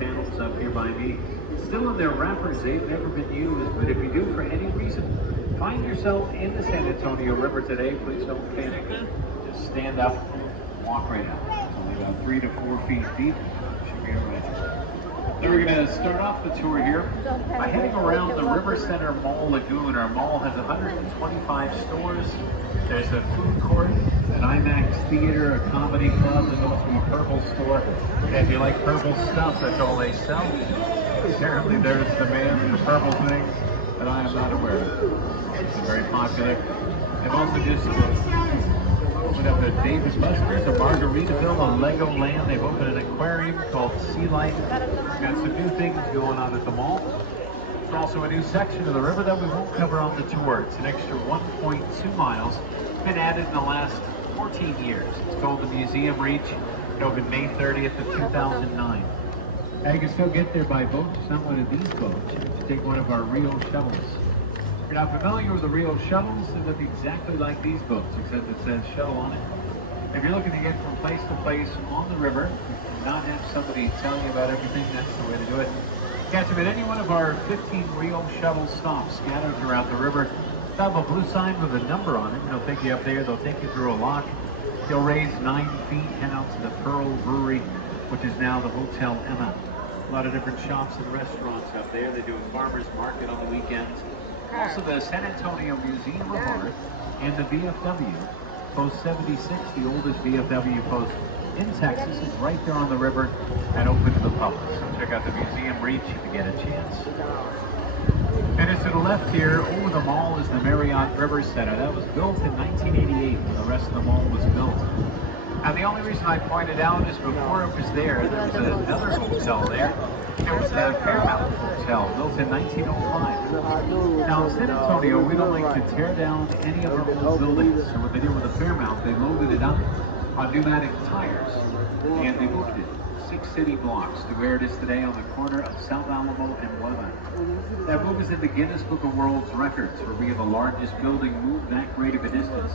panels up here by me. Still in their wrappers, they've never been used, but if you do for any reason, find yourself in the San Antonio River today, please don't panic. Just stand up, walk right out. It's only about 3 to 4 feet deep. Should be all right. So we're going to start off the tour here by heading around the River Center Mall Lagoon. Our mall has 125 stores. There's a food court, an IMAX theater, a comedy club, there's also a purple store. And if you like purple stuff, that's all they sell. Apparently there's demand for purple things that I am not aware of. It's very popular. They've also just opened up a Davis Buster's, a Margaritaville, a Legoland. They've opened an aquarium called Sea Life. Got some new things going on at the mall. There's also a new section of the river that we won't cover on the tour. It's an extra 1.2 miles. It's been added in the last 14 years. It's called the Museum Reach. It opened May 30th of 2009. Now you can still get there by boat, just not one of these boats. You have to take one of our Rio shuttles. If you're not familiar with the Rio shuttles, they look exactly like these boats, except it says shuttle on it. If you're looking to get from place to place on the river, and not have somebody tell you about everything, that's the way to do it. Catch them at any one of our 15 Rio shuttle stops scattered throughout the river. They'll have a blue sign with a number on it. They'll take you up there, they'll take you through a lock. You'll raise 9 feet, head out to the Pearl Brewery, which is now the Hotel Emma. A lot of different shops and restaurants up there. They do a farmer's market on the weekends. Also the San Antonio Museum of Art and the VFW. Post 76, the oldest VFW post in Texas, is right there on the river and open to the public. So check out the Museum Reach if you get a chance. And it's to the left here, over the mall, is the Marriott River Center. That was built in 1988 when the rest of the mall was built. And the only reason I pointed out is before it was there was another hotel there. It was the Fairmount Hotel, built in 1905. Now in San Antonio, we don't like to tear down any of our old buildings. So what they did with the Fairmount, they loaded it up on pneumatic tires. And they moved it 6 city blocks to where it is today on the corner of South Alamo and Lebanon. That move is in the Guinness Book of World Records, where we have the largest building moved that great of a distance.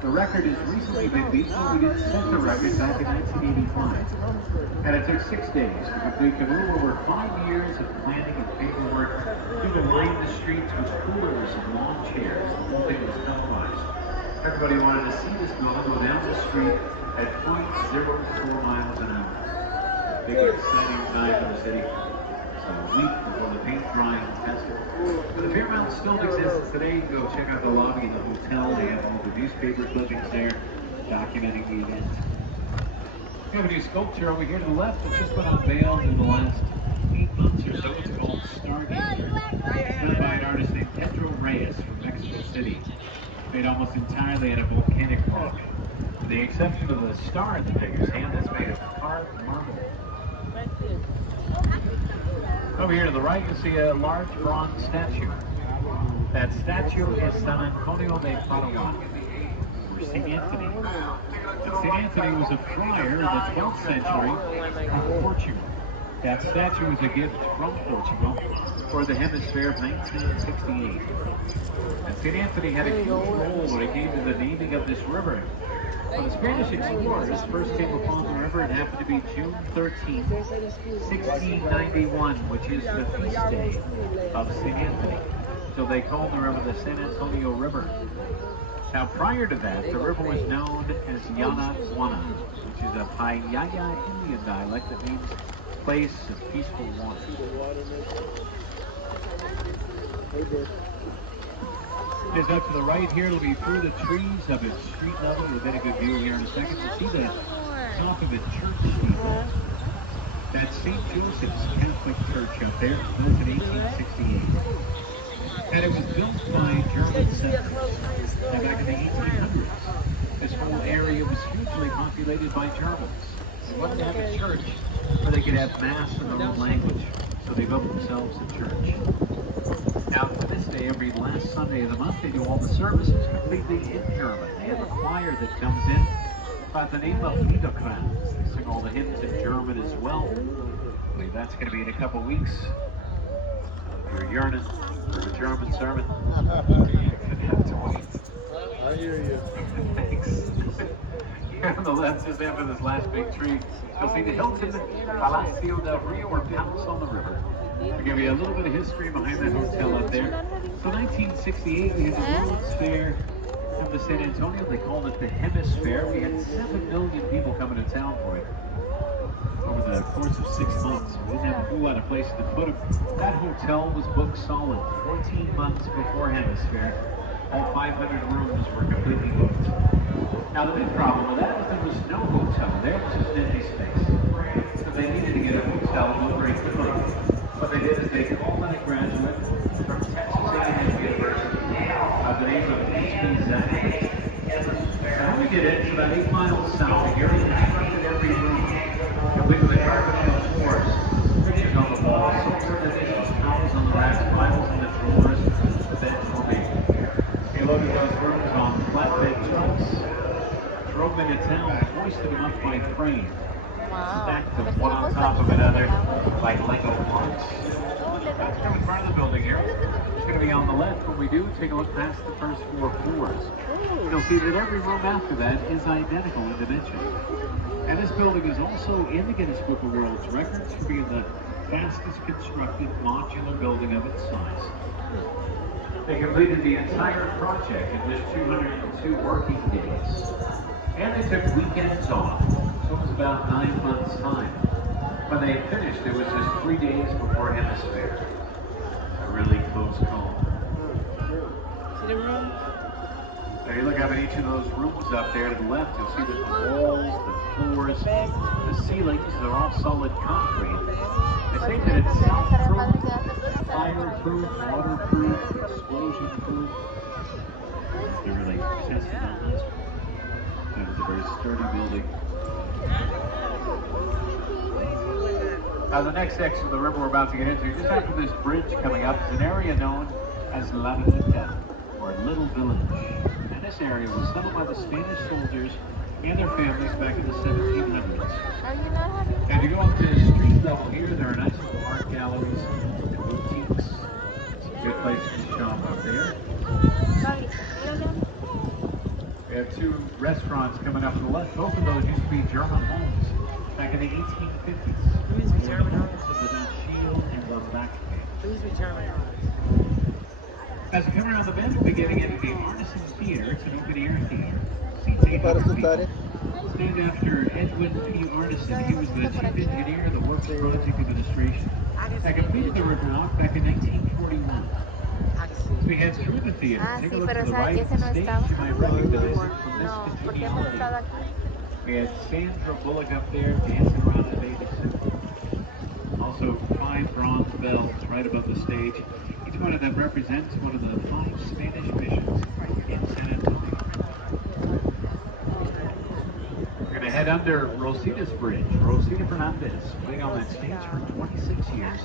The record has recently been beaten, but we didn't set the record back in 1985. And it took 6 days to complete the move, over 5 years of planning and paperwork. People lined the streets with coolers and lawn chairs. The whole thing was televised. Everybody wanted to see this building go down the street at 0.04 miles an hour. Big exciting time for the city. So a week before the paint drying festival. But the Fairmount still exists today. Go check out the lobby of the hotel. They have all the newspaper clippings there documenting the event. We have a new sculpture over here to the left that's just been unveiled in the last 8 months or so. It's called Stargazer. It's done by an artist named Pedro Reyes from Mexico City. Made almost entirely out of volcanic rock. With the exception of the star in the figure's hand, that's made of carved marble. Over here to the right, you'll see a large bronze statue. That statue is San Antonio de Padua, or St. Anthony. And St. Anthony was a friar in the 12th century from Portugal. That statue was a gift from Portugal for the hemisphere of 1968. And St. Anthony had a huge role when it came to the naming of this river. When the Spanish explorers first came upon the river, it happened to be June 13, 1691, which is the feast day of St. Anthony. So they called the river the San Antonio River. Now prior to that, the river was known as Yanaguana, which is a Payaya Indian dialect that means place of peaceful water. Just up to the right here, it'll be through the trees up at street level. You'll get a good view here in a second. You'll see the top of the church steeple. That's St. Joseph's Catholic Church up there, built in 1868. And it was built by German settlers. And back in the 1800s, this whole area was hugely populated by Germans. They wanted to have a church where they could have mass in their own language. So they built themselves a church. Now, to this day, every last Sunday of the month, they do all the services completely in German. They have a choir that comes in by the name of Niederkran. They sing all the hymns in German as well. I believe that's going to be in a couple weeks. If you're yearning for a German sermon, you're going to have to wait. I hear you. Thanks. Here on the left, just after this last big tree, you'll see the Hilton Palacio del Rio, or Palace on the River. I'll give you a little bit of history behind that hotel up there. So 1968, we had the World's Fair of the San Antonio. They called it the Hemisphere. We had 7 million people coming to town for it over the course of 6 months. We didn't have a whole lot of places to put them. That hotel was booked solid 14 months before Hemisphere. All 500 rooms were completely booked. Now the big problem with that was there was no hotel there. It was just an empty space. So they needed to get a hotel built very quickly. What they did is they called in a graduate from Texas A&M University by the name of H.B. Zach. Now we get it, it's about 8 miles south of here. They constructed every room, completely with artificial floors, pictures on the walls, silver editions, towels on the racks, Bibles on the drawers, the beds were made. They loaded those rooms on flatbed trucks, drove them into town, hoisted them up by crane, stacked them one on top of another like Lego blocks. That's coming in front of the building here. It's going to be on the left. When we do, take a look past the first 4 floors. You'll see that every room after that is identical in dimension. And this building is also in the Guinness Book of World Records for being the fastest constructed modular building of its size. They completed the entire project in just 202 working days. And they took weekends off, so it was about 9 months' time. When they finished, it was just 3 days before Hemisphere. A really close call. See the room? Now you look up at each of those rooms up there to the left, you'll see that the walls, the floors, the ceilings, they're all solid concrete. They say that it's soundproof, fireproof, waterproof, explosion-proof. They really tested on this. That is a very sturdy building. Now the next section of the river we're about to get into, just after this bridge coming up, is an area known as La Bonita, or Little Village. And this area was settled by the Spanish soldiers and their families back in the 1700s. And to go up to the street level here, there are nice little art galleries and boutiques. It's a good place to shop up there. We have 2 restaurants coming up to the left. Both of those used to be German homes back in the 1850s. Who used to be German homes? The Shield and the Back. Who used to be German homes? As we come around the bend, we'll be getting into the Artisan Theater. It's an open-air theater. Seats 800 people. Named after Edwin P. Artisan, he was the chief engineer of the Works Project Administration. That completed the river walk back in 1941. As we head through the theater, take a look to the right of the stage. You might recognize it from this continuity. We had Sandra Bullock up there dancing around the baby suit. Also 5 bronze bells right above the stage. Each one of them represents one of the 5 Spanish missions in San Antonio. We're going to head under Rosita's Bridge. Rosita Fernandez, playing on that stage for 26 years.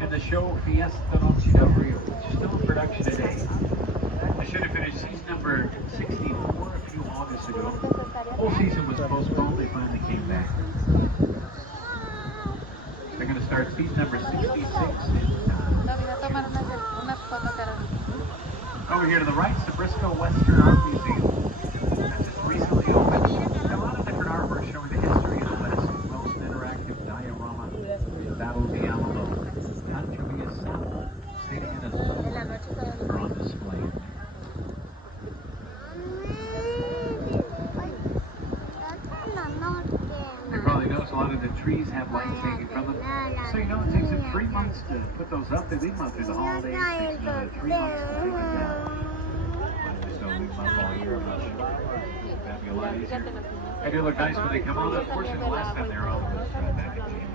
And the show Fiesta Noche del Rio, which is still in production today. They should have finished season number 64 a few August ago. The whole season was postponed, they finally came back. They're going to start season number 66 Over here to the right is the Briscoe Western Art Museum. That just recently opened. A lot of different artwork showing the history of the West, as well as an interactive diorama, the Battle of the Alamo. Sitting in a suit are on display. You probably notice a lot of the trees have lights hanging from them. So you know it takes them 3 months to put those up. They leave them up through the holidays. It takes another 3 months to take them down. I just don't leave them up all year. I'm not sure. That'd be a lot easier. They do look nice when they come on. Unfortunately, the last time they were on was back in January.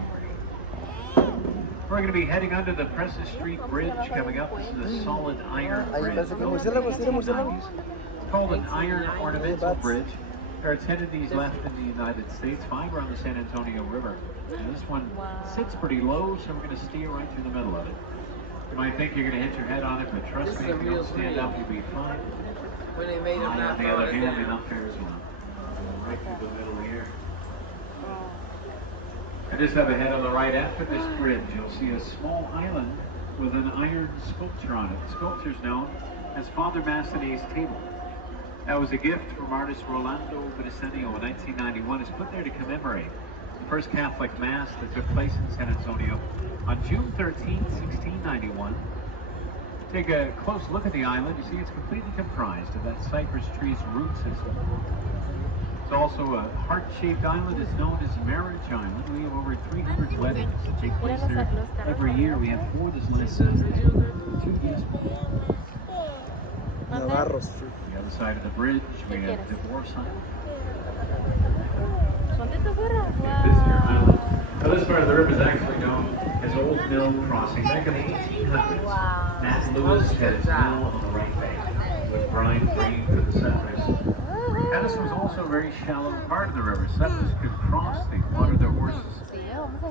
We're going to be heading under the Presses Street Bridge coming up. This is a solid iron bridge. It's called an iron ornamental bridge. There are 10 of these left in the United States. 5 are on the San Antonio River. And this one sits pretty low, so we're going to steer right through the middle of it. You might think you're going to hit your head on it, but trust me, if you don't stand up, you'll be fine. When they made them on the other hand, you're not fair as well. Right through the middle here. I just have ahead on the right after this bridge, you'll see a small island with an iron sculpture on it. The sculpture is known as Father Massenet's Table. That was a gift from artist Rolando Briceño in 1991. It's put there to commemorate the first Catholic Mass that took place in San Antonio on June 13, 1691. Take a close look at the island. You see it's completely comprised of that cypress tree's root system. It's also a heart-shaped island. It's known as Marriage Island. We have over 300 weddings that take place there every year. We had 4 this last Saturday, 2 yesterday. Navarros. The other side of the bridge, we have Divorce Island. Visitor Island. Now this part of the river is actually known as Old Mill Crossing. Back in the 1800s, Matt Lewis had his mill on the right bank with brine drained for the settlers. And this was also a very shallow part of the river. Settlers could cross, they watered their horses.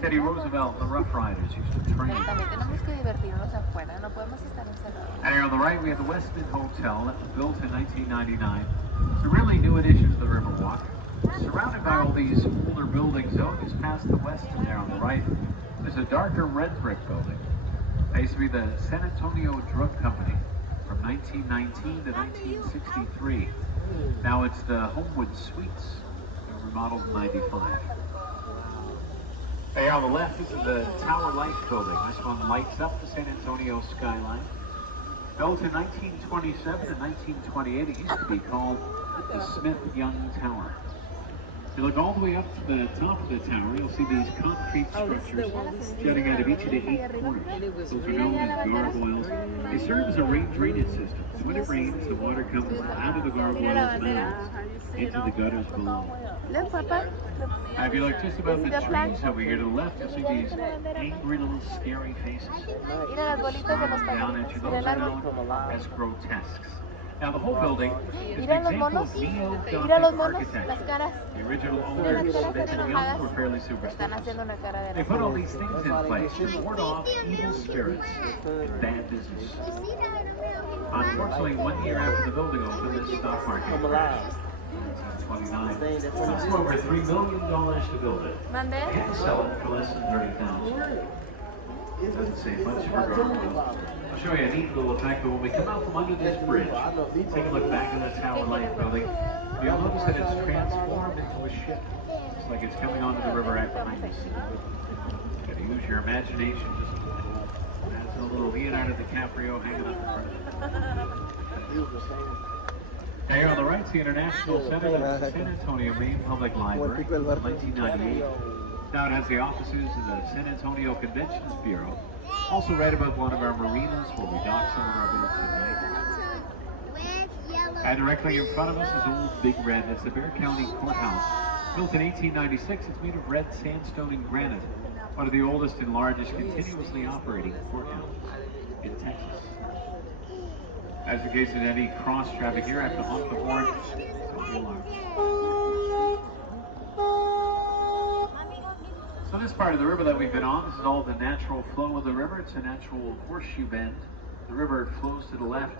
Teddy Roosevelt and the Rough Riders used to train. And here on the right, we have the Westin Hotel that was built in 1999. It's a really new addition to the Riverwalk. Surrounded by all these older buildings, though, just past the Westin there on the right, there's a darker red brick building. That used to be the San Antonio Drug Company from 1919 to 1963. Now it's the Homewood Suites, remodeled in 95. Hey, on the left, this is the Tower Light building. This one lights up the San Antonio skyline. Built in 1927 and 1928, it used to be called the Smith-Young Tower. If you look all the way up to the top of the tower, you'll see these concrete structures jutting out of each of the 8 corners. Those are known as gargoyles. They serve as a rain drainage system. So when it rains, the water comes out of the gargoyles' mouths into the gutters below. Now, if you look just above the trees over here to the left, you'll see these angry little scary faces. Down at you, those are known as grotesques. Now the whole building is an example of neo-Gothic architecture. The original owners, Smith and Young, were fairly superstitious. They put all these things in place to ward off evil spirits and bad business. Unfortunately, 1 year after the building opened, the stock market crashed. 1929. It cost over $3 million to build it. They had to sell it for less than $30,000. Doesn't say much for gargoyles. I'll show you a neat little effect, but when we come out from under this bridge, take a look back at the Tower Light building, you'll notice that it's transformed into a ship. It's like it's coming onto the river at behind us. You gotta use your imagination just a little bit. That's a little Leonardo DiCaprio hanging up in front of it. Here on the right, the International Center of the San Antonio Main Public Library, 1998. Now it has the offices of the San Antonio Conventions Bureau. Also right above one of our marinas where we dock some of our boats at night. And directly in front of us is Old Big Red. That's the Bexar County Courthouse. Built in 1896, it's made of red sandstone and granite. One of the oldest and largest continuously operating courthouses in Texas. As in case of any cross traffic here, I have to honk the horn. Don't be alarmed. So this part of the river that we've been on, this is all the natural flow of the river. It's a natural horseshoe bend. The river flows to the left.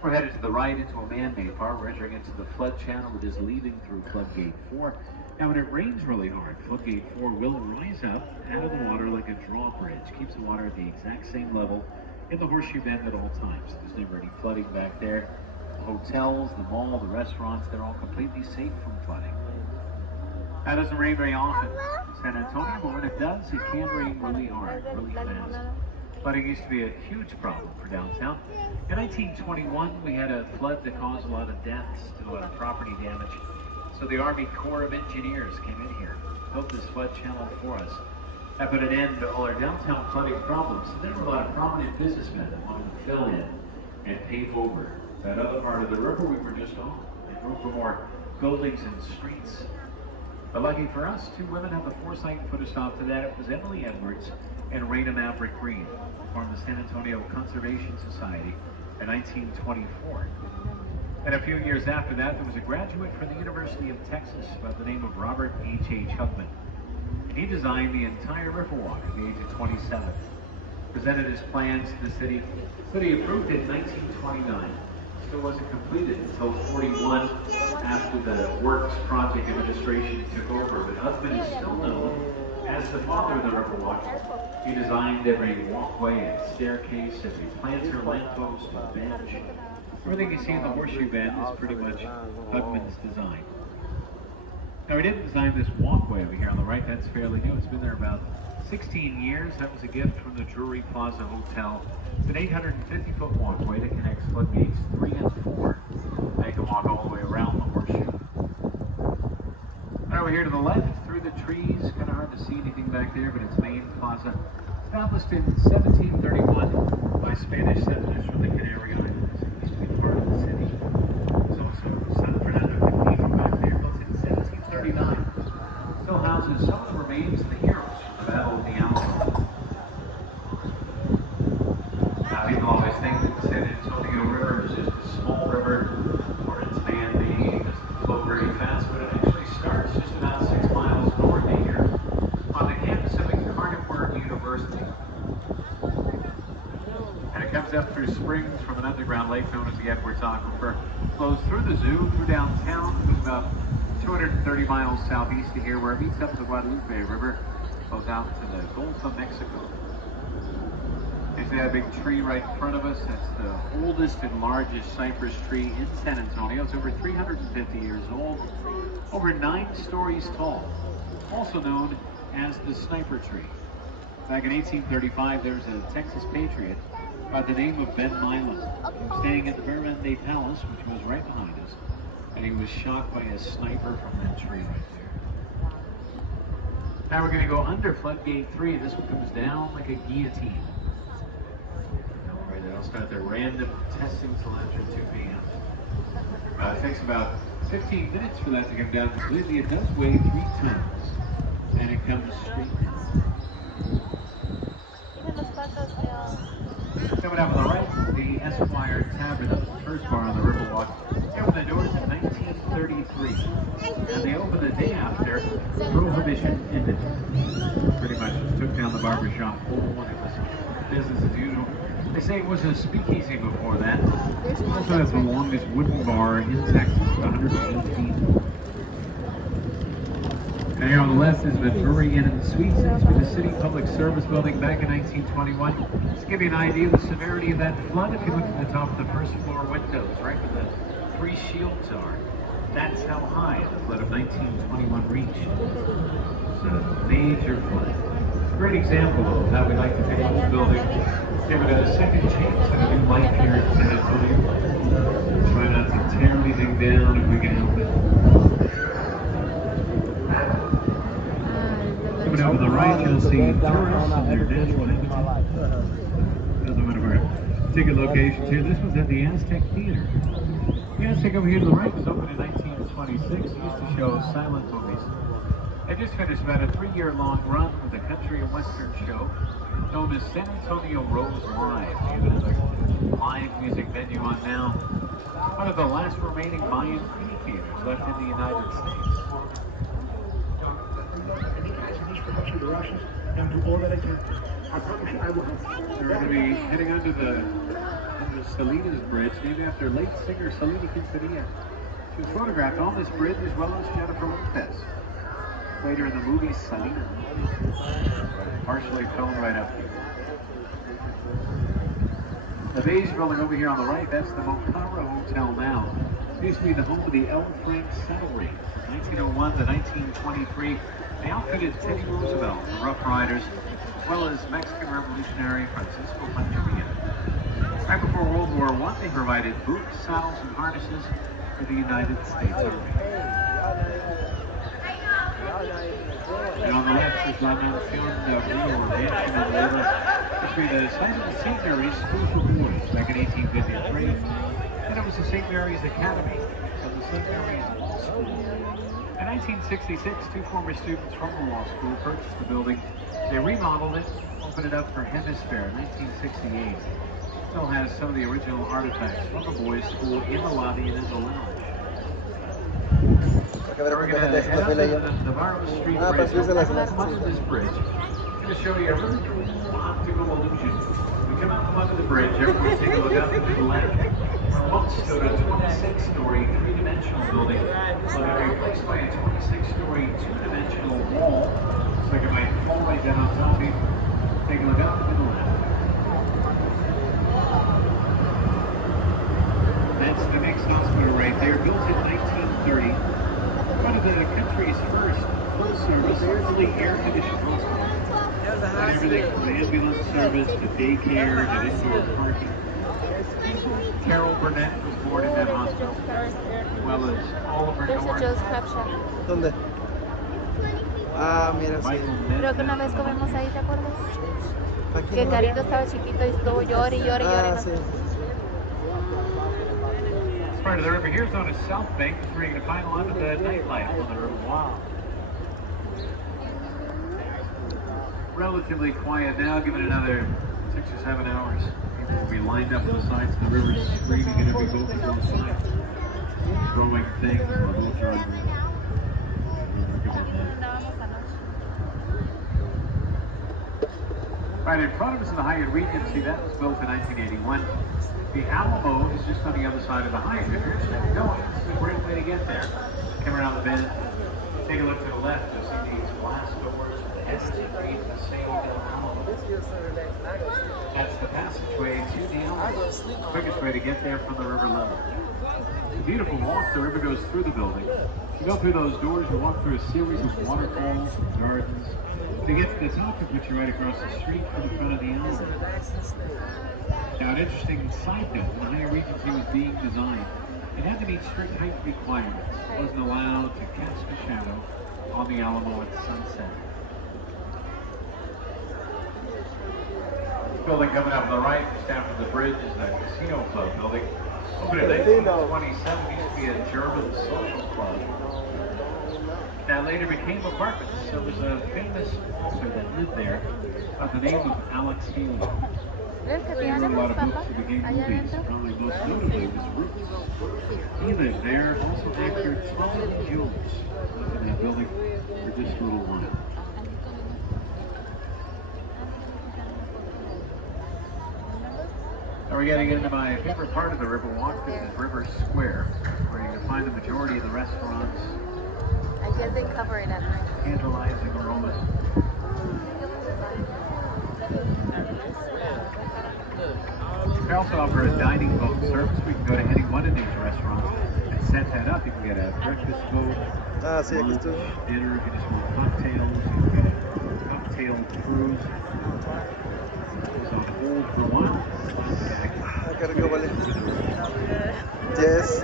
We're headed to the right into a man-made part. We're entering into the flood channel that is leaving through Floodgate 4. Now when it rains really hard, Floodgate 4 will rise up out of the water like a drawbridge. Keeps the water at the exact same level in the horseshoe bend at all times. There's never any flooding back there. The hotels, the mall, the restaurants, they're all completely safe from flooding. That doesn't rain very often in San Antonio, but when it does, it can rain really hard, really fast. Flooding used to be a huge problem for downtown. In 1921, we had a flood that caused a lot of deaths, did a lot of property damage. So the Army Corps of Engineers came in here, built this flood channel for us. That put an end to all our downtown flooding problems. So there were a lot of prominent businessmen that wanted to fill in and pave over that other part of the river we were just on. They grew for more buildings and streets. But lucky for us, 2 women had the foresight to put a stop to that. It was Emily Edwards and Raina Maverick Green, who formed the San Antonio Conservation Society in 1924. And a few years after that, there was a graduate from the University of Texas by the name of Robert H.H. Hugman. And he designed the entire Riverwalk at the age of 27. Presented his plans to the city. The city approved it in 1929. Still wasn't completed until 41 after the Works Project Administration took over. But Husband is still known as the father of the Riverwalk. He designed every walkway and staircase, every planter, lamppost, and bench. Everything you see in the horseshoe bend is pretty much Hugman's design. Now, we didn't design this walkway over here on the right. That's fairly new. It's been there about 16 years. That was a gift from the Drury Plaza Hotel. It's an 850-foot walkway that connects floodgates 3 and 4. Now you can walk all the way around the horseshoe. Right over here to the left, through the trees, kind of hard to see anything back there, but it's main plaza. Established in 1731 by Spanish settlers from the Canary Islands. It used to be part of the city. There's also San Fernando Cathedral back there, built in 1739. Still houses some of the remains of the heroes from the Battle of the Alamo. Now, people always think that the San Antonio River is just a small river, or it's man-made, it doesn't flow very fast, but it actually starts just about 6 miles north of here on the campus of Carnegie University. And it comes up through springs from an underground lake known as the Edwards Aquifer. Flows through the zoo, through downtown, goes about 230 miles southeast of here, where it meets up the Guadalupe River, goes out to the Gulf of Mexico. There's that big tree right in front of us. That's the oldest and largest cypress tree in San Antonio. It's over 350 years old, over 9 stories tall, also known as the sniper tree. Back in 1835, there was a Texas patriot by the name of Ben Milam. He was staying at the Vermont Palace, which was right behind us, and he was shot by a sniper from that tree right there. Now we're going to go under floodgate 3. This one comes down like a guillotine. They'll start their random testing till after 2 p.m. It takes about 15 minutes for that to come down completely. It does weigh 3 tons, and it comes straight down. Coming up on the right, the Esquire Tavern, the first bar on the Riverwalk. They opened the doors in 1933, and they opened the day after Prohibition ended. Pretty much just took down the barbershop full, and it was business as usual. They say it was a speakeasy before that. It also has the longest wooden bar in Texas, 118. And here on the left is the Drury Inn and Suites. It's for the City Public Service Building back in 1921. Just to give you an idea of the severity of that flood, if you look at the top of the first floor windows, right where the 3 shields are, that's how high the flood of 1921 reached. It's a major flood. Great example of how we like to take this building, give it a second chance and a new life here in San Antonio. Try not to tear anything down if we can help it. Coming over to the right, you'll see tourists and their natural habitat. Another one of our ticket locations here. This was at the Aztec Theater. The Aztec over here to the right was opened in 1926. It used to show silent movies. They just finished about a 3-year-long run with a country and western show known as San Antonio Rose Live. Even a live music venue on now. One of the last remaining Mayan movie theaters left in the United States. The Russians and do all that I can. I promise you I will help. We're going to be heading under the Salinas Bridge, named after late singer Selena Quintanilla. She was photographed on this bridge as well as Jennifer Lopez. Later in the movie Selena, partially filmed right up here. The beige building over here on the right, that's the Mocara Hotel now. It used to be the home of the L. Frank Saddlery. From 1901 to 1923, they outfitted Teddy Roosevelt, the Rough Riders, as well as Mexican revolutionary Francisco Pancho Villa. Right before World War I, they provided boots, saddles, and harnesses for the United States Army. And on the left is La Mansión del Rio, or Mansion of the River. This would be the site of the St. Mary's School for Boys back in 1853. And it was the St. Mary's Academy of the St. Mary's Law School. In 1966, 2 former students from the law school purchased the building. They remodeled it, opened it up for Hemisphere in 1968. Still has some of the original artifacts from the boys' school in the lobby and in the lounge. We're going to head up to the Navarro Street Bridge. Come under this bridge. I'm going to show you a really cool optical illusion. We come out from under the bridge, everyone take a look up to the left. Where once stood a 26-story, 3-dimensional building, will be replaced by a 26-story, 2-dimensional wall. Looks like it might fall right down on top of you. Take a look up to the left. built in 1930. One of the country's first full-service, fully air-conditioned hospitals. That was a And everything hospital. from ambulance service to daycare to indoor parking. Carol Burnett was born in that hospital, as well as Oliver There's a North. Joe's Crab Shack. ¿Dónde? Ah, mira, sí. Michael Creo que una vez comemos ahí, ¿te acuerdas? Que Carito estaba chiquito y estuvo llore y llore y llore. Ah, ¿no? sí. This part of the river here is known as South Bank. This is where you can find a lot of the nightlife on the river. Wow. Relatively quiet now, give it another 6 or 7 hours. People will be lined up on the sides of the river screaming at every boat that goes by. Throwing things on the boat drivers. Right in front of us is the Hyatt Regency. That was built in 1981. The Alamo is just on the other side of the Hyatt. If you're interested in going, it's a great way to get there. Come around the bend, take a look to the left. You'll see these glass doors. That's the sail del Alamo. That's the passageway to the Alamo. Quickest way to get there from the river level. It's a beautiful walk. The river goes through the building. You go through those doors, you walk through a series of waterfalls, gardens. To get to the top, it puts you right across the street from the front of the Alamo. Now, an interesting side note, when the Hyatt Regency was being designed, it had to meet strict height requirements. It wasn't allowed to cast a shadow on the Alamo at sunset. This building coming up on the right, just after the bridge, is the Casino Club building. Opened in 1927, used to be a German social club. That later became apartments. So there was a famous author that lived there by the name of Alex Haley. He wrote a lot of books that became movies, probably most notably was Roots. He lived there. Also actor Tommy Lee Jones lived in that building for just a little while. Now we're getting into my favorite part of the Riverwalk. This is River Square, where you can find the majority of the restaurants. I guess they cover it at night. Tantalizing aromas. We also offer a dining boat service. We can go to any one of these restaurants and set that up. You can get a breakfast boat, Ah, sí, aquí lunch, estuvo. dinner, you can just want cocktails, you can get a cocktail cruise. It's on hold for a while. Ah, qué rico vale. Yes.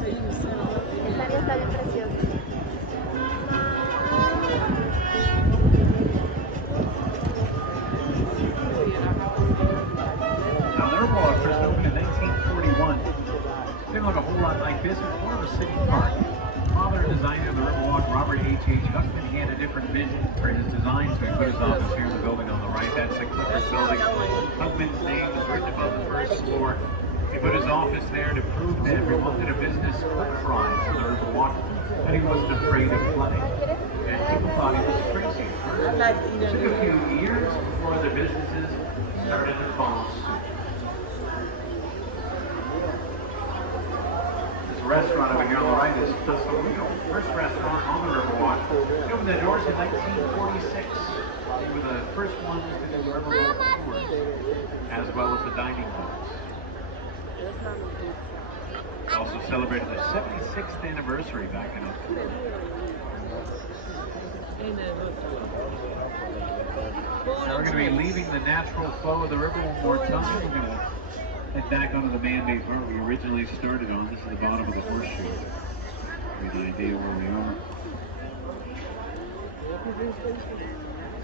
Esta área está bien preciosa. Now, the Riverwalk first opened in 1941. Didn't look a whole lot like this. It was more of a city park. Father and designer of the Riverwalk, Robert H.H. Huckman, he had a different vision for his design, so he put his office here in the building on the right. That's the Clippers building. Huckman's name was written above the first floor. He put his office there to prove to everyone that a business could thrive on the Riverwalk, and he wasn't afraid of flooding. And people thought he was crazy at first. It took a few years before the businesses started to follow suit. This restaurant over here on the right is the first restaurant on the Riverwalk. They opened their doors in 1946. They were the first ones to do the Riverwalk tours, as well as the dining halls. They also celebrated their 76th anniversary back in October. Now we're going to be leaving the natural flow of the river one more time. We're going to head back onto the man-made part we originally started on. This is the bottom of the horseshoe. Give you an idea where we are. This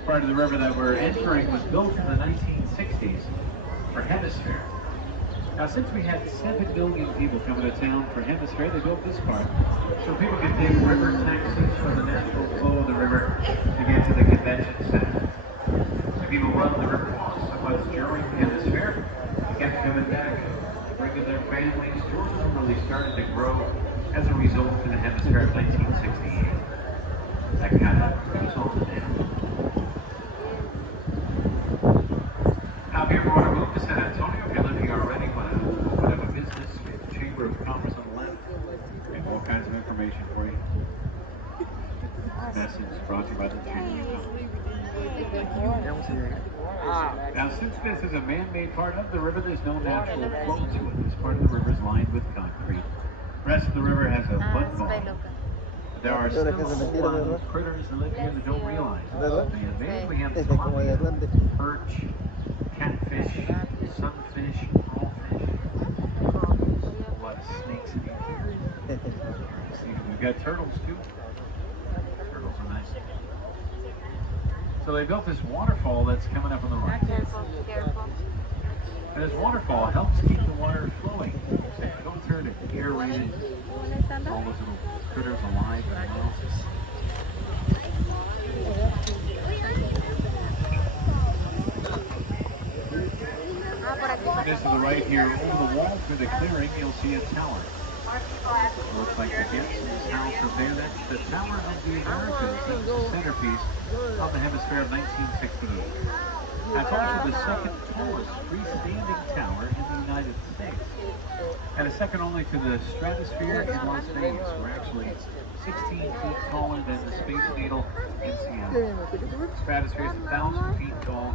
part of the river that we're entering was built in the 1960s for Hemisphere. Now, since we had 7 million people coming to town for Hemisphere, they built this part so people could take river taxis from the natural flow of the river to get to the convention center. So people run the Riverwalk somewhat during Hemisphere, kept coming back, bringing their families. Tourism really started to grow as a result of the Hemisphere of 1968. That kind of put us on the map. Now, if you ever want to move to San Antonio, if you're living here already, want to open up a business, we have the Chamber of Commerce on the left. We have all kinds of information for you. Message brought to you by the Chamber of Commerce. Now, since this is a man-made part of the river, there's no natural flow to it. This part of the river is lined with concrete. The rest of the river has a Ah, mud es bottom. peluca. There are still a whole lot of critters that live here that don't realize it's ¿Verdad? man-made. We have Como de tilapia, duende. perch, catfish, sunfish, crawfish, a whole lot of snakes in here. See, we've got turtles too. Turtles are nice. So they built this waterfall that's coming up on the right. Careful, careful. And this waterfall helps keep the water flowing. It's filtered and aerated. All those little critters alive and well. Ah, por aquí And this to the right here, over the wall through the clearing, you'll see a tower. It looks like the Gibson's house up there. That's the Tower of the Americas. That's the centerpiece of the hemisphere of 1968. That's also the second tallest freestanding tower in the United States. And a second only to the Stratosphere in Las Vegas. We're actually 16 feet taller than the Space Needle in Seattle. The Stratosphere is 1,000 feet tall.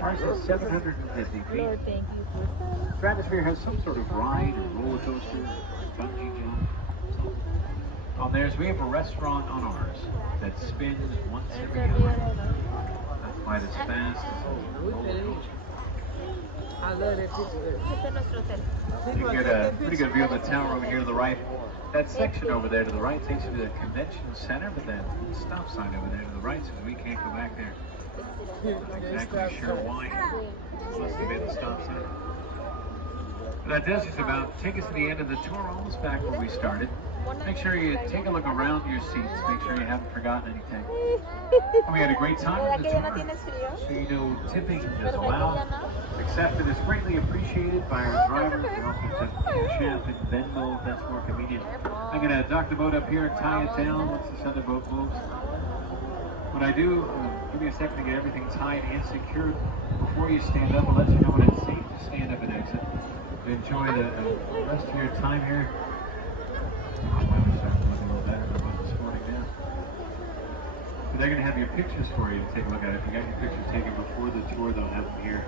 Ours is 750 feet. The Stratosphere has some sort of ride or roller coaster or bungee jump. On theirs, we have a restaurant on ours that spins once every hour. That's quite as fast as a roller coaster. I love that picture. Este es nuestro hotel. You can get a pretty good view of the tower over here to the right. That section over there to the right takes you to the convention center, but that stop sign over there to the right says we can't go back there. Not exactly sure why. Must have been the stop sign. But that does just about take us to the end of the tour, almost back where we started. Make sure you take a look around your seats. Make sure you haven't forgotten anything. And we had a great time at the tour. So you know tipping is allowed. Accepted is greatly appreciated by our drivers. We also accept Cash App and Venmo if that's more convenient. I'm going to dock the boat up here and tie it down once this other boat moves. When I do, give me a second to get everything tied and secured before you stand up. I'll let you know when it's safe to stand up and exit. Enjoy the rest of your time here. The weather's starting to look a little better than it was this morning now. But they're going to have your pictures for you to take a look at. If you got your pictures taken before the tour, they'll have them here.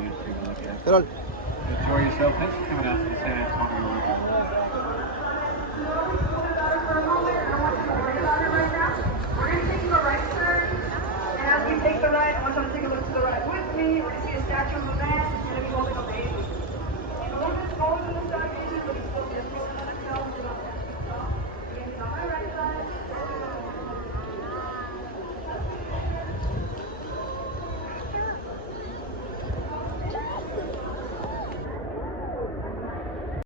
You can take a look at. Pero Enjoy yourself. Thanks for coming out to the San Antonio River.